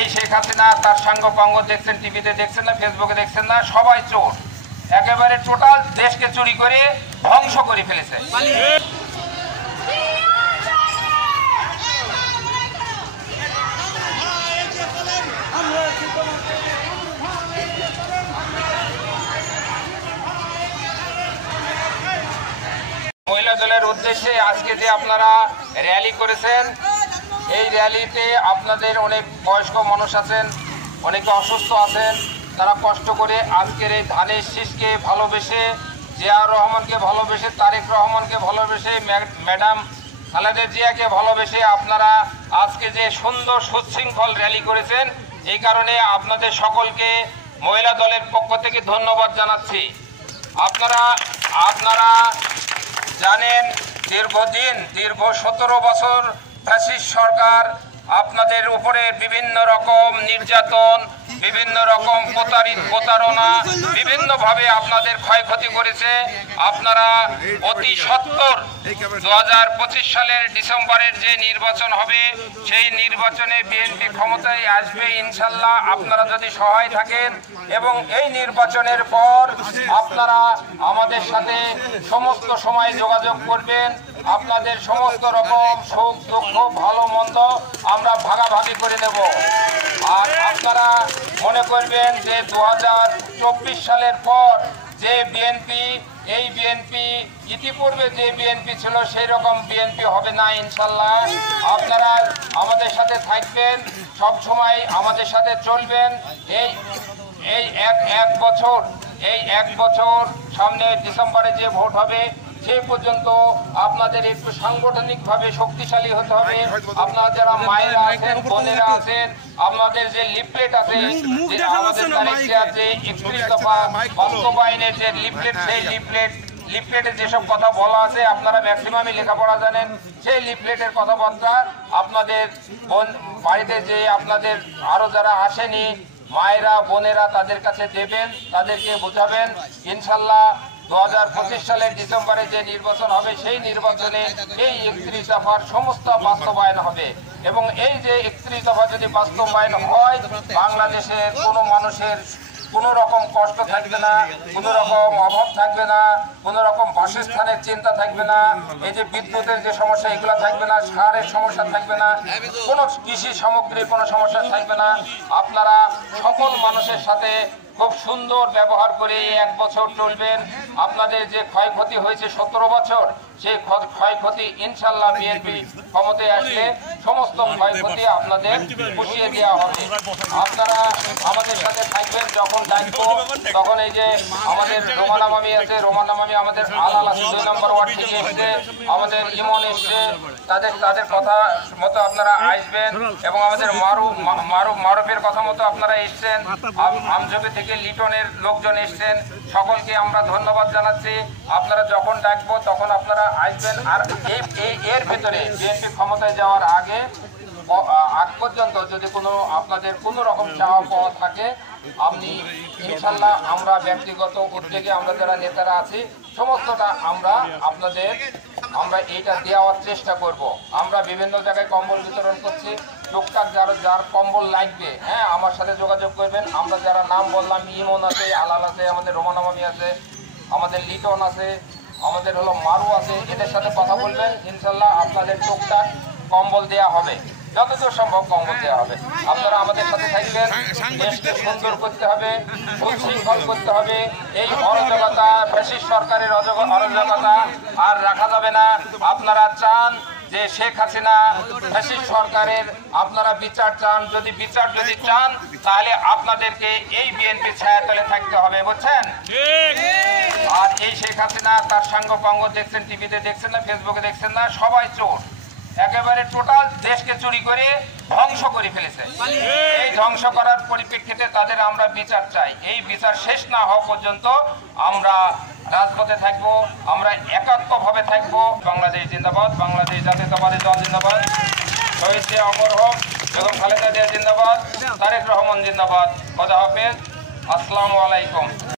এই শেখ হাসিনা তার সাঙ্গপাঙ্গ দেখছেন, টিভিতে দেখছেন না, ফেসবুকে দেখছেন না, সবাই চোর, একেবারে টোটাল দেশকে চুরি করে ধ্বংস করে ফেলেছে। মহিলা দলের উদ্দেশ্যে আজকে যে আপনারা র্যালি করেছেন, এই র্যালিতে আপনাদের অনেক বয়স্ক মানুষ আছেন, অনেকে অসুস্থ আছেন, তারা কষ্ট করে আজকের এই ধানের শীষকে ভালোবেসে, জিয়াউর রহমানকে ভালোবেসে, তারেক রহমানকে ভালোবেসে, ম্যাডাম খালেদা জিয়াকে ভালোবেসে আপনারা আজকে যে সুন্দর সুশৃঙ্খল র্যালি করেছেন, এই কারণে আপনাদের সকলকে মহিলা দলের পক্ষ থেকে ধন্যবাদ জানাচ্ছি। আপনারা জানেন দীর্ঘ 17 বছর ফ্যাসিস্ট সরকার আপনাদের উপরে বিভিন্ন রকম নির্যাতন, বিভিন্ন রকম প্রতারণা, বিভিন্নভাবে আপনাদের ক্ষয়ক্ষতি করেছে। আপনারা অতি সত্বর 2025 সালের ডিসেম্বরের যে নির্বাচন হবে, সেই নির্বাচনে বিএনপি ক্ষমতায় আসবে ইনশাল্লাহ, আপনারা যদি সহায় থাকেন। এবং এই নির্বাচনের পর আপনারা আমাদের সাথে সমস্ত সময় যোগাযোগ করবেন। আপনাদের সমস্ত রকম সুখ দুঃখ ভালো মন্দ আমরা ভাগাভাগি করে নেব। আর আপনারা মনে করবেন যে 2024 সালের পর যে বিএনপি, এই বিএনপি ইতিপূর্বে যে বিএনপি ছিল সেই রকম বিএনপি হবে না ইনশাল্লাহ। আপনারা আমাদের সাথে থাকবেন, সব সময় আমাদের সাথে চলবেন। এই এক বছর সামনে ডিসেম্বরে যে ভোট হবে, সেই পর্যন্ত আপনাদের একটু সাংগঠনিকভাবে শক্তিশালী হতে হবে। আপনারা যারা মায়েরা আছেন, বোনেরা আছেন, আপনাদের যে লিফলেট আছে, আমাদের যে 31 দফা বাস্তবায়নের যে লিফলেট, সেই লিফলেটে যেসব কথা বলা আছে, আপনারা ম্যাক্সিমামই লেখাপড়া জানেন। সেই লিফলেটের কথাবার্তা আপনাদের বাড়িতে যে আপনাদের আরো যারা আসেনি মায়েরা বোনেরা তাদের কাছে দেবেন, তাদেরকে বোঝাবেন। ইনশাল্লাহ 2025 সালের ডিসেম্বরে যে নির্বাচন হবে, সেই নির্বাচনে এই 31 দফার সমস্ত বাস্তবায়ন হবে। এবং এই যে 31 দফা যদি বাস্তবায়ন হয়, বাংলাদেশের কোনো মানুষের কোনো রকম কষ্ট থাকবে না, কোনো রকম অভাব থাকবে না, কোনো রকম বাসস্থানের চিন্তা থাকবে না, এই যে বিদ্যুতের যে সমস্যা এগুলো থাকবে না, সারের সমস্যা থাকবে না, কোনো কৃষি সামগ্রীর কোনো সমস্যা থাকবে না। আপনারা সকল মানুষের সাথে খুব সুন্দর ব্যবহার করে এক বছর চলবেন। আপনাদের যে ক্ষয়ক্ষতি হয়েছে 17 বছর, সেই ক্ষয়ক্ষতি ইনশাল্লাহ বিএনপি ক্ষমতায় আসলে সমস্ত ক্ষয়ক্ষতি আপনাদের পুষিয়ে দেওয়া হবে। আপনারা আমাদের সাথে থাকবেন, যখন ডাকবো তখন এই যে আমাদের রোমানা মামি আছে, রোমানা মামি আমাদের আলাল আছে 2 নম্বর ওয়ার্ড থেকে এসছে, আমাদের ইমন এসছে, তাদের কথা মতো আপনারা আসবেন। এবং আমাদের মারুফের কথা মতো আপনারা এসছেন, আমজবে থেকে লিটনের লোকজন এসছেন, সকলকে আমরা ধন্যবাদ জানাচ্ছি। আপনারা যখন ডাকবো তখন আপনারা আসবেন। আর এর ভিতরে বিএনপি ক্ষমতায় যাওয়ার আগ পর্যন্ত যদি আপনাদের কোনো রকম চাওয়া পাওয়া থাকে, আপনি ইনশাল্লাহ আমরা ব্যক্তিগত উদ্যোগে আমরা যারা নেতারা আছি সমস্তটা আমরা এইটা দেওয়ার চেষ্টা করব। আমরা বিভিন্ন জায়গায় কম্বল বিতরণ করছি, টুকটাক যার কম্বল লাগবে, হ্যাঁ, আমার সাথে যোগাযোগ করবেন। আমরা যারা নাম বললাম, ইমন আছে, আলাল আছে, আমাদের রোমানা মামি আছে, আমাদের লিটন আছে, আমাদের হলো মারু আছে, এদের সাথে কথা বলবেন। ইনশাল্লাহ আপনাদের টুকটাক কম্বল দেওয়া হবে, যতদূর সম্ভব কম্বল দেওয়া হবে। আপনারা আমাদের সাথে থাকবেন। দেশকে সুন্দর করতে হবে, সুশৃঙ্খল করতে হবে। এই অরাজকতা, ফ্যাসিস্ট সরকারের অরাজকতা আর রাখা যাবে না। আপনারা চান যে শেখ হাসিনা ফ্যাসিস্ট সরকারের আপনারা বিচার চান, যদি চান তাহলে আপনাদেরকে এই বিএনপি ছায়াতলে থাকতে হবে, বুঝছেন? আর এই শেখ হাসিনা তার সাঙ্গপাঙ্গ দেখছেন, টিভিতে দেখছেন না, ফেসবুকে দেখছেন না, সবাই চোর, একেবারে টোটাল দেশকে চুরি করে ধ্বংস করে ফেলেছে। এই ধ্বংস করার পরিপ্রেক্ষিতে তাদের আমরা বিচার চাই। এই বিচার শেষ না হওয়া পর্যন্ত আমরা রাজপথে থাকবো, আমরা একাত্মভাবে থাকবো। বাংলাদেশ জিন্দাবাদ, বাংলাদেশ জাতীয়তাবাদী দল জিন্দাবাদ, শহীদ জিয়া অমর হোক, বেগম খালেদা জিয়া জিন্দাবাদ, তারেক রহমান জিন্দাবাদ। খোদা হাফেজ, আসসালামু আলাইকুম।